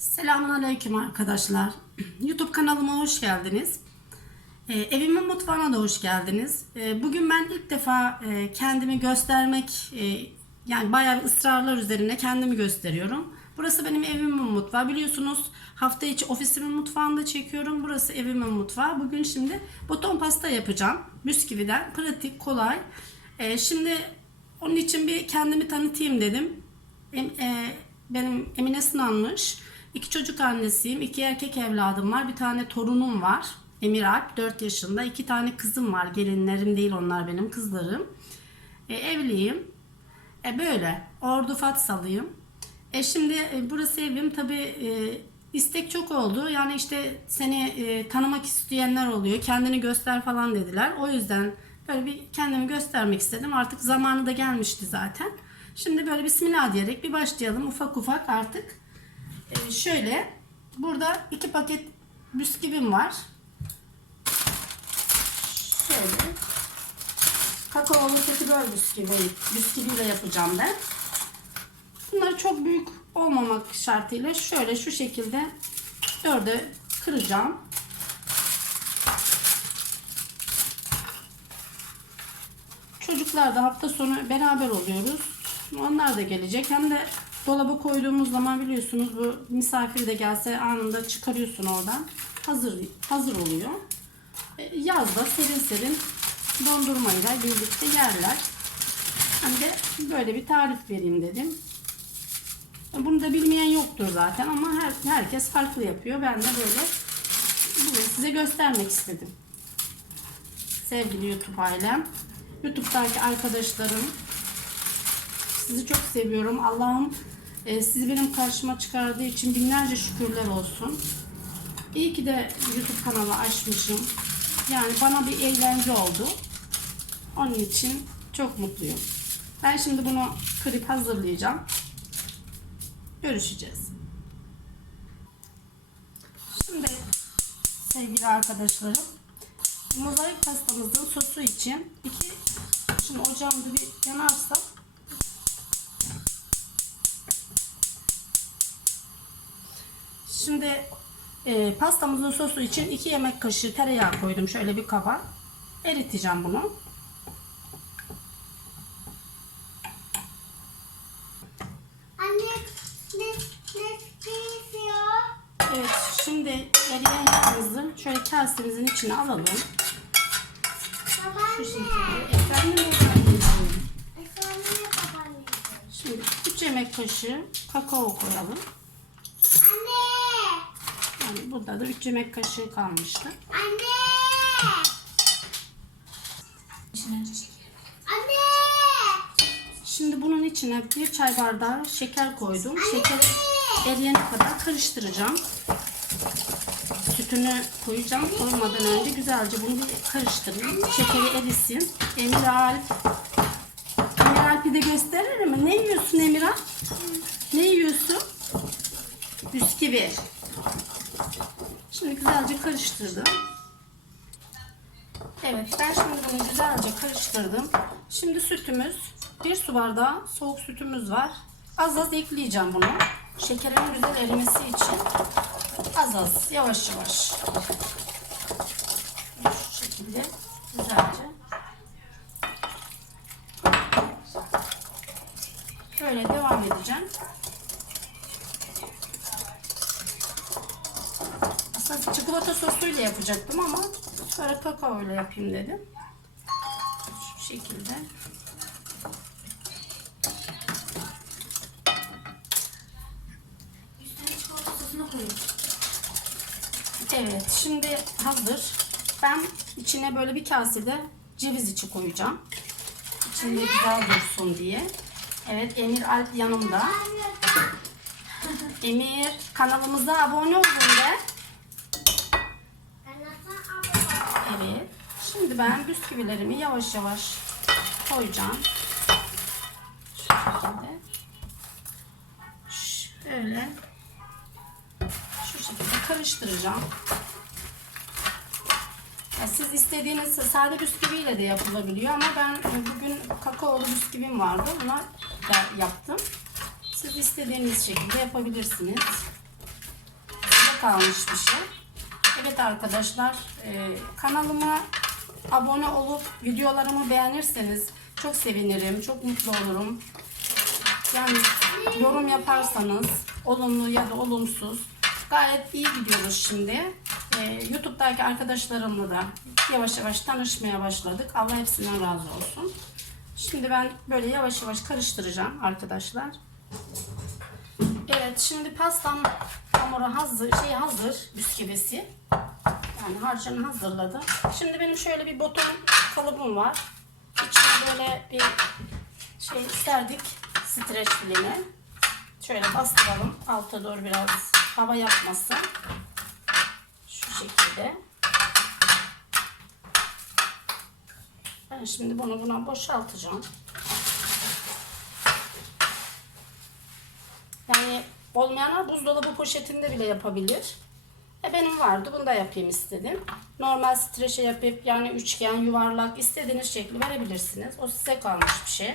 Selamünaleyküm arkadaşlar. YouTube kanalıma hoş geldiniz. Ee, evimin mutfağına da hoş geldiniz. Ee, bugün ben ilk defa e, kendimi göstermek, e, yani bayağı ısrarlar üzerine kendimi gösteriyorum. Burası benim evimin mutfağı. Biliyorsunuz hafta içi ofisimin mutfağında çekiyorum. Burası evimin mutfağı. Bugün şimdi boton pasta yapacağım. Bisküviden. Pratik, kolay. Ee, şimdi onun için bir kendimi tanıtayım dedim. Em- e, benim Emine Sınanmış. İki çocuk annesiyim. iki erkek evladım var. Bir tane torunum var. Emir Alp 4 yaşında. iki tane kızım var. Gelinlerim değil onlar benim kızlarım. E, evliyim. E, böyle. Ordu Fatsalıyım. E şimdi e, burası evim. Tabi e, istek çok oldu. Yani işte seni e, tanımak isteyenler oluyor. Kendini göster falan dediler. O yüzden böyle bir kendimi göstermek istedim. Artık zamanı da gelmişti zaten. Şimdi böyle bismillah diyerek bir başlayalım. Ufak ufak artık. E, şöyle. Burada iki paket bisküvim var. Şöyle. Kakaolu petibör bisküvi, bisküviyle yapacağım ben. Bunları çok büyük olmamak şartıyla şöyle şu şekilde dörde kıracağım. Çocuklar da hafta sonu beraber oluyoruz. Onlar da gelecek. Hem de dolaba koyduğumuz zaman biliyorsunuz bu misafir de gelse anında çıkarıyorsun oradan. Hazır hazır oluyor. E, Yazda serin serin dondurmayla birlikte yerler. Hem de böyle bir tarif vereyim dedim. Bunu da bilmeyen yoktur zaten ama her, herkes farklı yapıyor. Ben de böyle bunu size göstermek istedim. Sevgili YouTube ailem, YouTube'daki arkadaşlarım, sizi çok seviyorum. Allah'ım e, sizi benim karşıma çıkardığı için binlerce şükürler olsun. İyi ki de YouTube kanalı açmışım. Yani bana bir eğlence oldu. Onun için çok mutluyum. Ben şimdi bunu kırıp hazırlayacağım. Görüşeceğiz. Şimdi sevgili arkadaşlarım mozaik pastamızın sosu için iki şimdi ocağımda bir yanarsa Şimdi e, pastamızın sosu için 2 yemek kaşığı tereyağı koydum şöyle bir kaba. Eriteceğim bunu. Anne ne ne istiyor? Evet şimdi eriyen yağımızı şöyle kasemizin içine alalım. Şu Babaanne. şekilde. Efendim efendim. Şimdi 3 yemek kaşığı kakao koyalım. Anne. Yani burada da 3 yemek kaşığı kalmıştı. Anne. Anne. Şimdi bunun içine bir çay bardağı şeker koydum. Şekeri eriyene kadar karıştıracağım. Sütünü koyacağım. Koymadan önce güzelce bunu bir karıştırayım. Şekeri erisin. Emir Alp. Emir Alp'i de gösterir mi? Ne yiyorsun Emir Alp? Ne yiyorsun? Bisküvi. Şimdi güzelce karıştırdım. Evet ben şimdi bunu güzelce karıştırdım. Şimdi sütümüz bir su bardağı soğuk sütümüz var. Az az ekleyeceğim bunu. Şekerin güzel erimesi için az az yavaş yavaş. Şu şekilde güzelce. Böyle devam edeceğim. Aslında çikolata sosuyla yapacaktım ama sonra kakao ile yapayım dedim. Şu şekilde. Evet şimdi hazır. Ben içine böyle bir kasede ceviz içi koyacağım. İçinde güzel dursun diye. Evet Emir Alp yanımda. Emir kanalımıza abone olun de. Ben nasıl abone Evet. Şimdi ben bisküvilerimi yavaş yavaş koyacağım. Şu. Şöyle. Şu şekilde karıştıracağım. Siz istediğiniz sade bisküviyle de yapılabiliyor ama ben bugün kakaolu bisküvim vardı. Ona da yaptım. Siz istediğiniz şekilde yapabilirsiniz. kalmış bir şey. Evet arkadaşlar e, kanalıma abone olup videolarımı beğenirseniz çok sevinirim, çok mutlu olurum. Yani yorum yaparsanız olumlu ya da olumsuz gayet iyi gidiyoruz şimdi. Ee, YouTube'daki arkadaşlarımla da yavaş yavaş tanışmaya başladık. Allah hepsinden razı olsun. Şimdi ben böyle yavaş yavaş karıştıracağım arkadaşlar. Evet şimdi pastam hamuru hazır, şey hazır bisküvisi. Yani harcını hazırladım. Şimdi benim şöyle bir boton kalıbım var. İçine böyle bir şey serdik streç filmi. Şöyle bastıralım. Alta doğru biraz hava yapmasın. Şu şekilde. Ben şimdi bunu buna boşaltacağım. Yani olmayanlar buzdolabı poşetinde bile yapabilir. Benim vardı. Bunu da yapayım istedim. Normal streçe yapıp yani üçgen, yuvarlak istediğiniz şekli verebilirsiniz. O size kalmış bir şey.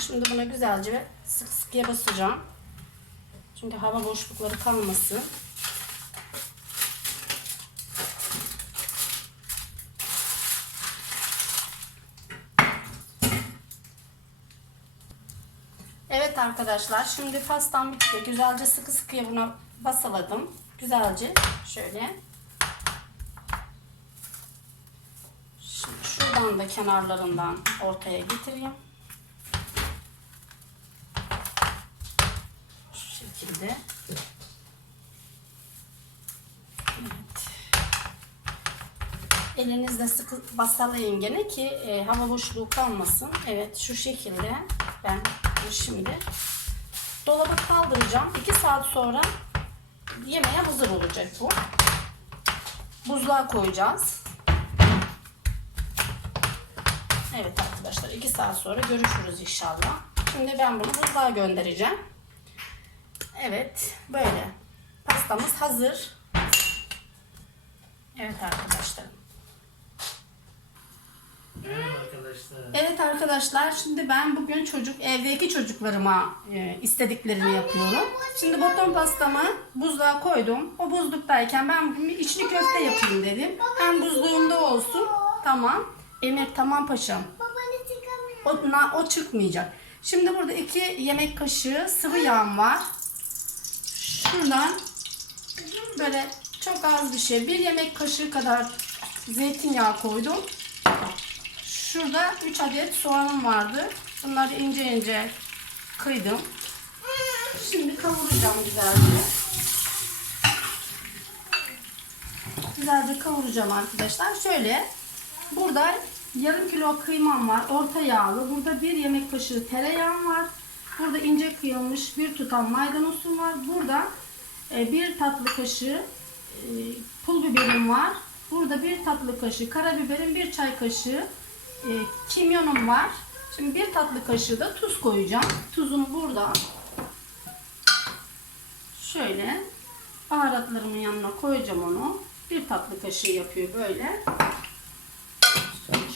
Şimdi buna güzelce sık sıkıya basacağım. Çünkü hava boşlukları kalmasın. Evet arkadaşlar şimdi pastam bitti. Güzelce sıkı sıkıya buna basaladım. Güzelce şöyle. Şimdi şuradan da kenarlarından ortaya getireyim. Şu şekilde. Evet. Elinizle sıkı basalayın gene ki e, hava boşluğu kalmasın. Evet şu şekilde ben şimdi dolaba kaldıracağım. 2 saat sonra yemeğe hazır olacak bu. Buzluğa koyacağız. Evet arkadaşlar 2 saat sonra görüşürüz inşallah. Şimdi ben bunu buzluğa göndereceğim. Evet böyle. Pastamız hazır. Evet arkadaşlar. Merhaba arkadaşlar. Evet arkadaşlar şimdi ben bugün çocuk evdeki çocuklarıma e, istediklerini yapıyorum. Şimdi boton pastamı buzluğa koydum. O buzluktayken ben bugün bir içli köfte yapayım dedim. Hem buzluğumda olsun. Tamam. Emir tamam paşam. O, na- o çıkmayacak. Şimdi burada iki yemek kaşığı sıvı yağım var. Şuradan böyle çok az bir şey. Bir yemek kaşığı kadar zeytinyağı koydum. Şurada 3 adet soğanım vardı. Bunları ince ince kıydım. Şimdi kavuracağım güzelce. Güzelce kavuracağım arkadaşlar. Şöyle burada yarım kilo kıymam var. Orta yağlı. Burada bir yemek kaşığı tereyağım var. Burada ince kıyılmış bir tutam maydanozum var. Burada e, bir tatlı kaşığı e, pul biberim var. Burada bir tatlı kaşığı karabiberim, bir çay kaşığı e, kimyonum var. Şimdi bir tatlı kaşığı da tuz koyacağım. Tuzum burada. Şöyle baharatlarımın yanına koyacağım onu. Bir tatlı kaşığı yapıyor böyle.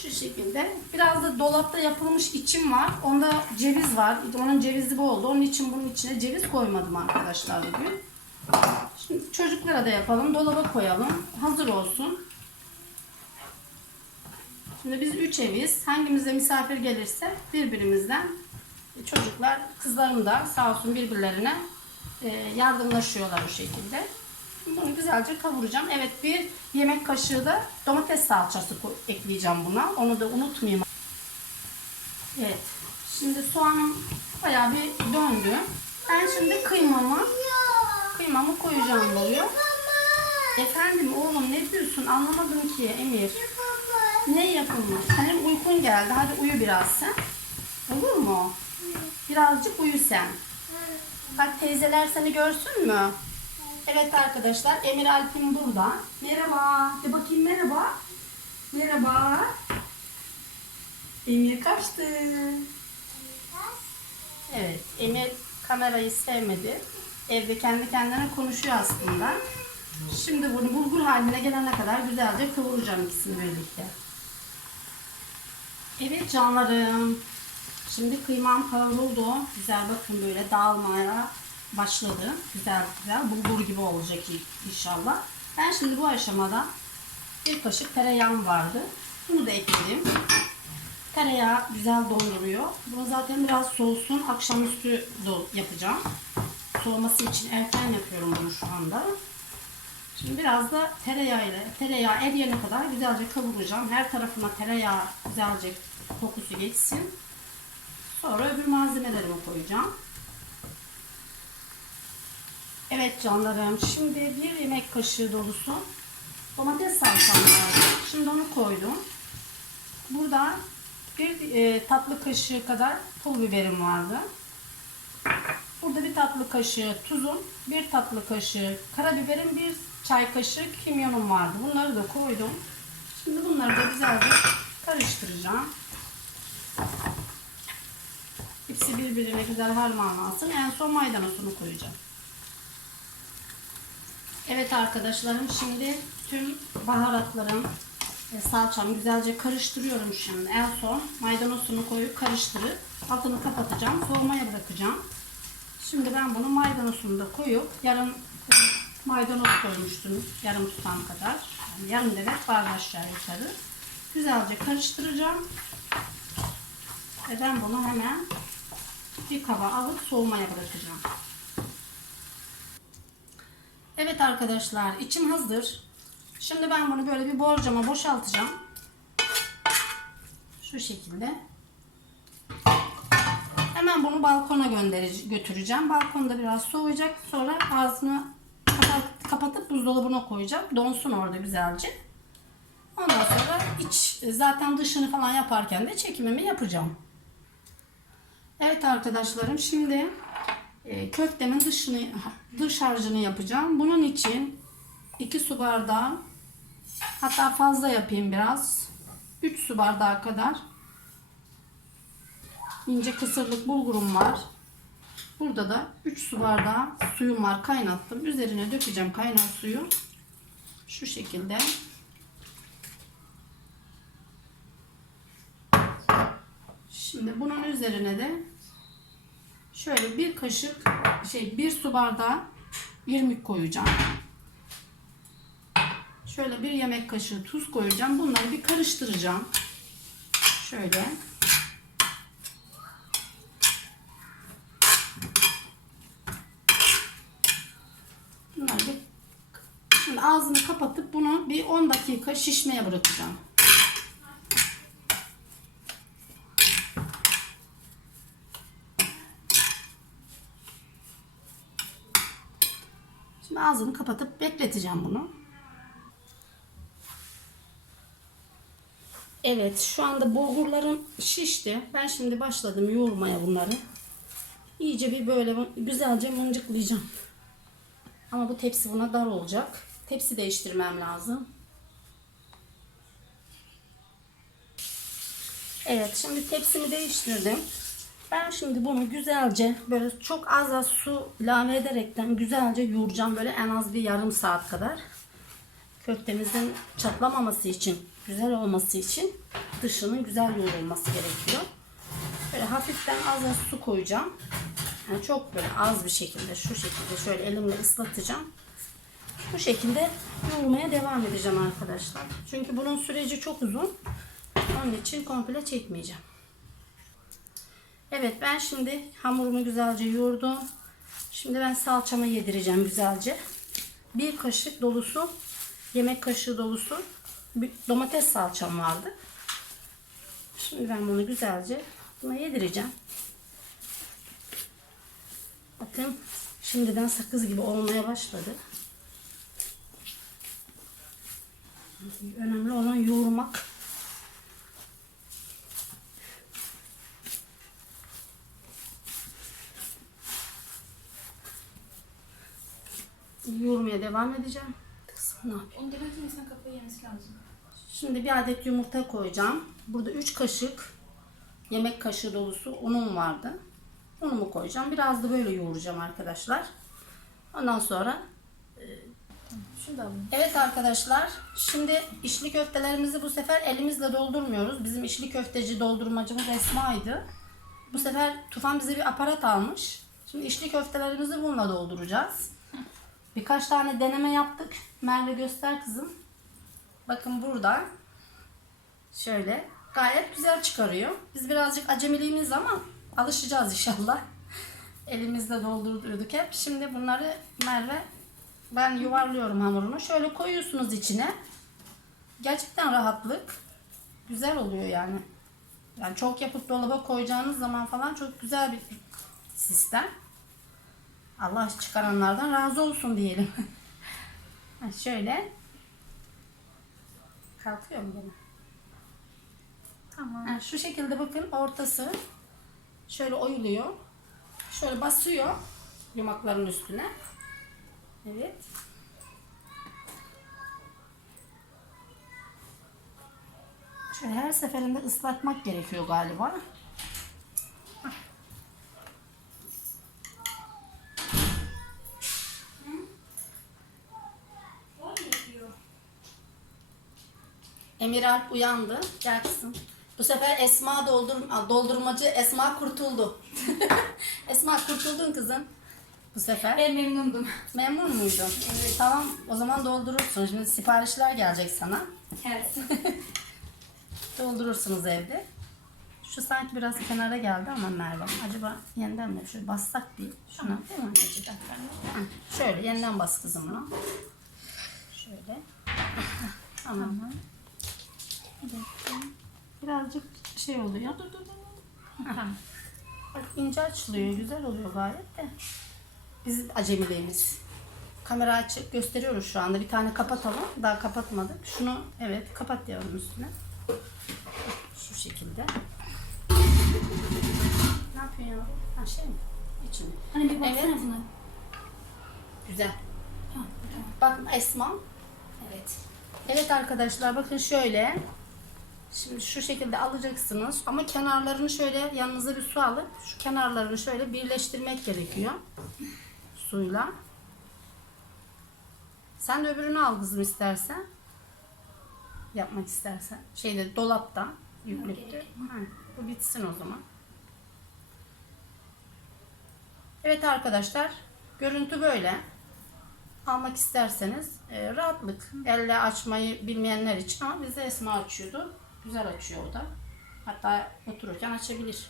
Şu şekilde. Biraz da dolapta yapılmış içim var. Onda ceviz var. Onun cevizi bu oldu. Onun için bunun içine ceviz koymadım arkadaşlar bugün. Şimdi çocuklara da yapalım. Dolaba koyalım. Hazır olsun. Şimdi biz üç eviz. Hangimize misafir gelirse birbirimizden çocuklar, kızlarım da sağ olsun birbirlerine e, yardımlaşıyorlar bu şekilde. Bunu güzelce kavuracağım. Evet bir yemek kaşığı da domates salçası ekleyeceğim buna. Onu da unutmayayım. Evet. Şimdi soğanım bayağı bir döndü. Ben şimdi kıymamı kıymamı koyacağım buraya. Efendim oğlum ne diyorsun? Anlamadım ki Emir. Ne yapılmış? Senin uykun geldi. Hadi uyu biraz sen. Olur mu? Birazcık uyu sen. Bak teyzeler seni görsün mü? Evet arkadaşlar Emir Alp'in burada. Merhaba. De bakayım merhaba. Merhaba. Emir kaçtı. Evet Emir kamerayı sevmedi. Evde kendi kendine konuşuyor aslında. Şimdi bunu bulgur haline gelene kadar güzelce kavuracağım ikisini birlikte. Evet canlarım. Şimdi kıymam kavruldu. Güzel bakın böyle dağılmaya başladı. Güzel güzel bulgur gibi olacak inşallah. Ben şimdi bu aşamada bir kaşık tereyağım vardı. Bunu da ekledim. Tereyağı güzel donduruyor. Bunu zaten biraz soğusun. Akşamüstü yapacağım. Soğuması için erken yapıyorum bunu şu anda. Şimdi biraz da tereyağı ile tereyağı eriyene kadar güzelce kavuracağım. Her tarafına tereyağı güzelce kokusu geçsin. Sonra öbür malzemelerimi koyacağım. Evet canlarım. Şimdi bir yemek kaşığı dolusu domates salçam vardı. Şimdi onu koydum. Burada bir e, tatlı kaşığı kadar pul biberim vardı. Burada bir tatlı kaşığı tuzum, bir tatlı kaşığı karabiberim, bir çay kaşığı kimyonum vardı. Bunları da koydum. Şimdi bunları da güzelce karıştıracağım. Hepsi birbirine güzel harmanlansın. En son maydanozunu koyacağım. Evet arkadaşlarım şimdi tüm baharatlarım ve salçamı güzelce karıştırıyorum şimdi. En son maydanozunu koyup karıştırıp altını kapatacağım. Soğumaya bırakacağım. Şimdi ben bunu maydanozunu da koyup yarım maydanoz koymuştum. Yarım tutam kadar. Yani yarım demet var aşağı yukarı. Güzelce karıştıracağım. Ve ben bunu hemen bir kaba alıp soğumaya bırakacağım. Evet arkadaşlar içim hazır. Şimdi ben bunu böyle bir borcama boşaltacağım. Şu şekilde. Hemen bunu balkona göndereceğim, götüreceğim. Balkonda biraz soğuyacak. Sonra ağzını kapatıp buzdolabına koyacağım. Donsun orada güzelce. Ondan sonra iç zaten dışını falan yaparken de çekimimi yapacağım. Evet arkadaşlarım şimdi e, köftemin dışını dış harcını yapacağım. Bunun için 2 su bardağı hatta fazla yapayım biraz. 3 su bardağı kadar ince kısırlık bulgurum var. Burada da 3 su bardağı suyum var kaynattım. Üzerine dökeceğim kaynar suyu. Şu şekilde. Şimdi bunun üzerine de şöyle bir kaşık şey bir su bardağı irmik koyacağım. Şöyle bir yemek kaşığı tuz koyacağım. Bunları bir karıştıracağım. Şöyle. Bunları bir Şimdi ağzını kapatıp bunu bir 10 dakika şişmeye bırakacağım. Şimdi ağzını kapatıp bekleteceğim bunu. Evet şu anda bulgurlarım şişti. Ben şimdi başladım yoğurmaya bunları. İyice bir böyle güzelce mıncıklayacağım. Ama bu tepsi buna dar olacak. Tepsi değiştirmem lazım. Evet şimdi tepsimi değiştirdim. Ben şimdi bunu güzelce böyle çok az az su ilave ederekten güzelce yoğuracağım. Böyle en az bir yarım saat kadar. Köftemizin çatlamaması için, güzel olması için dışının güzel yoğrulması gerekiyor. Böyle hafiften az az su koyacağım. Yani çok böyle az bir şekilde şu şekilde şöyle elimle ıslatacağım. Bu şekilde yoğurmaya devam edeceğim arkadaşlar. Çünkü bunun süreci çok uzun. Onun için komple çekmeyeceğim. Evet ben şimdi hamurumu güzelce yoğurdum. Şimdi ben salçamı yedireceğim güzelce. Bir kaşık dolusu yemek kaşığı dolusu bir domates salçam vardı. Şimdi ben bunu güzelce buna yedireceğim. Bakın şimdiden sakız gibi olmaya başladı. Önemli olan yoğurmak. Yoğurmaya devam edeceğim. Ne? Onu demek ki insan kafayı yemesi lazım. Şimdi bir adet yumurta koyacağım. Burada 3 kaşık yemek kaşığı dolusu unum vardı. Unumu koyacağım. Biraz da böyle yoğuracağım arkadaşlar. Ondan sonra Evet arkadaşlar, şimdi içli köftelerimizi bu sefer elimizle doldurmuyoruz. Bizim içli köfteci doldurmacımız Esma'ydı. Bu sefer Tufan bize bir aparat almış. Şimdi içli köftelerimizi bununla dolduracağız. Birkaç tane deneme yaptık. Merve göster kızım. Bakın burada. Şöyle. Gayet güzel çıkarıyor. Biz birazcık acemiliğimiz ama alışacağız inşallah. Elimizde doldurduk hep. Şimdi bunları Merve ben yuvarlıyorum hamurunu. Şöyle koyuyorsunuz içine. Gerçekten rahatlık. Güzel oluyor yani. Yani çok yapıp dolaba koyacağınız zaman falan çok güzel bir sistem. Allah çıkaranlardan razı olsun diyelim. Şöyle. Kalkıyor mu gene? Tamam. Ha, şu şekilde bakın ortası şöyle oyuluyor. Şöyle basıyor yumakların üstüne. Evet. Şöyle her seferinde ıslatmak gerekiyor galiba. Emir Alp uyandı. Gel kızım. Bu sefer Esma doldur, doldurmacı Esma kurtuldu. Esma kurtuldun kızım. Bu sefer. Ben memnundum. Memnun muydun? Evet. Tamam o zaman doldurursun. Şimdi siparişler gelecek sana. Gelsin. Doldurursunuz evde. Şu sanki biraz kenara geldi ama Merve. Acaba yeniden mi? Şöyle bassak bir şuna değil mi anneciğim? Hı, Şöyle yeniden bas kızım bunu. Şöyle. Tamam. Bir dakika. Birazcık şey oluyor. Dur dur dur. Bak ince açılıyor. Güzel oluyor gayet de. Biz acemiliğimiz. Kamera açık gösteriyoruz şu anda. Bir tane kapatalım. Daha kapatmadık. Şunu evet kapat yavrum üstüne. Şu şekilde. Ne yapıyorsun yavrum? Ha şey mi? İçini. Hani bir baksana Evet. buna. Güzel. Bak Esma. Evet. Evet arkadaşlar bakın şöyle. Şimdi şu şekilde alacaksınız ama kenarlarını şöyle yanınıza bir su alıp şu kenarlarını şöyle birleştirmek gerekiyor. Suyla. Sen de öbürünü al kızım istersen. Yapmak istersen. Şeyde dolapta yüklükte. Ha, bu bitsin o zaman. Evet arkadaşlar. Görüntü böyle. Almak isterseniz e, rahatlık. Elle açmayı bilmeyenler için ama bize Esma açıyordu. Güzel açıyor o da. Hatta otururken açabilir.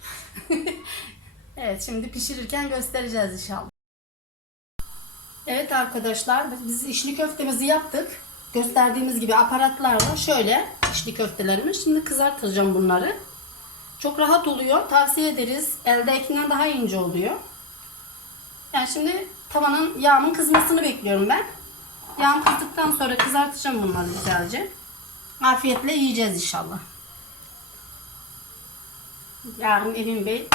evet şimdi pişirirken göstereceğiz inşallah. Evet arkadaşlar biz içli köftemizi yaptık. Gösterdiğimiz gibi aparatlarla şöyle içli köftelerimi. Şimdi kızartacağım bunları. Çok rahat oluyor. Tavsiye ederiz. Eldekinden daha ince oluyor. Yani şimdi tavanın yağının kızmasını bekliyorum ben. Yağım kızdıktan sonra kızartacağım bunları güzelce. Afiyetle yiyeceğiz inşallah. Yarın Emin Bey.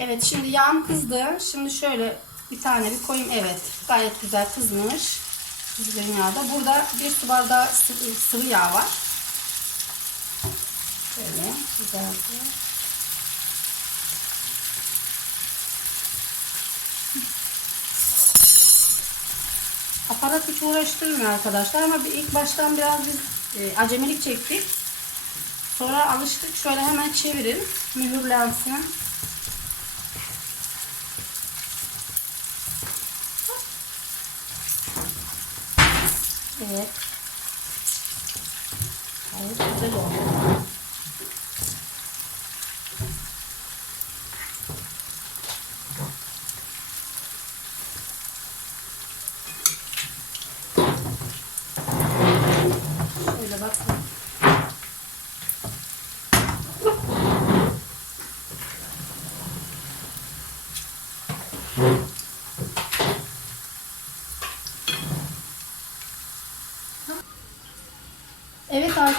Evet şimdi yağım kızdı. Şimdi şöyle bir tane bir koyayım. Evet gayet güzel kızmış. Kızgın yağda. Burada bir su bardağı sıvı, sıvı yağ var. Şöyle güzelce. Aparat hiç uğraştırmıyor arkadaşlar ama ilk baştan biraz biz e, acemilik çektik. Sonra alıştık. Şöyle hemen çevirin. Mühürlensin. Evet. Gayet güzel oldu. Şöyle bakın.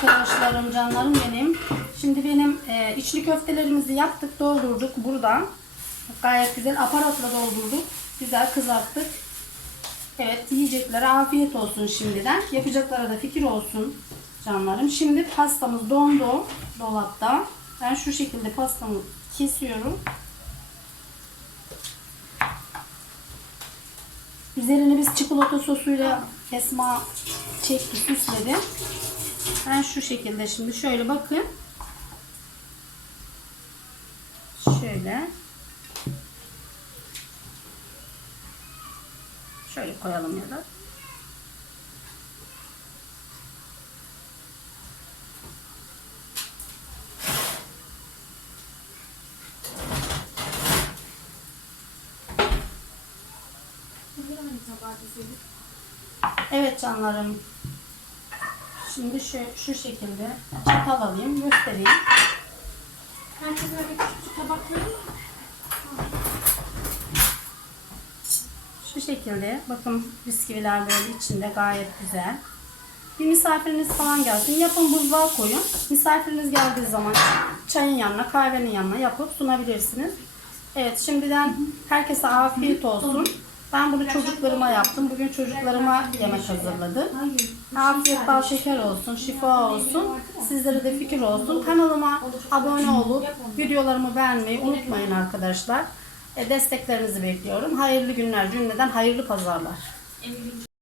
Arkadaşlarım, canlarım benim. Şimdi benim e, içli köftelerimizi yaptık, doldurduk buradan. Gayet güzel aparatla doldurduk. Güzel kızarttık. Evet yiyeceklere afiyet olsun şimdiden. Yapacaklara da fikir olsun canlarım. Şimdi pastamız dondu dolapta. Ben şu şekilde pastamı kesiyorum. Üzerini biz çikolata sosuyla Esma çekti, süsledi. Ben şu şekilde şimdi şöyle bakın. Şöyle. Şöyle koyalım ya da. Evet canlarım. Şimdi şu, şu şekilde çatal alayım, göstereyim. Herkes böyle küçük tabakları? Şu şekilde bakın bisküviler böyle içinde gayet güzel. Bir misafiriniz falan gelsin. Yapın buzluğa koyun. Misafiriniz geldiği zaman çayın yanına, kahvenin yanına yapıp sunabilirsiniz. Evet şimdiden herkese afiyet olsun. Ben bunu çocuklarıma yaptım. Bugün çocuklarıma yemek hazırladım. Afiyet bal şeker olsun, şifa olsun. Sizlere de fikir olsun. Kanalıma abone olup videolarımı beğenmeyi unutmayın arkadaşlar. E, desteklerinizi bekliyorum. Hayırlı günler cümleden hayırlı pazarlar.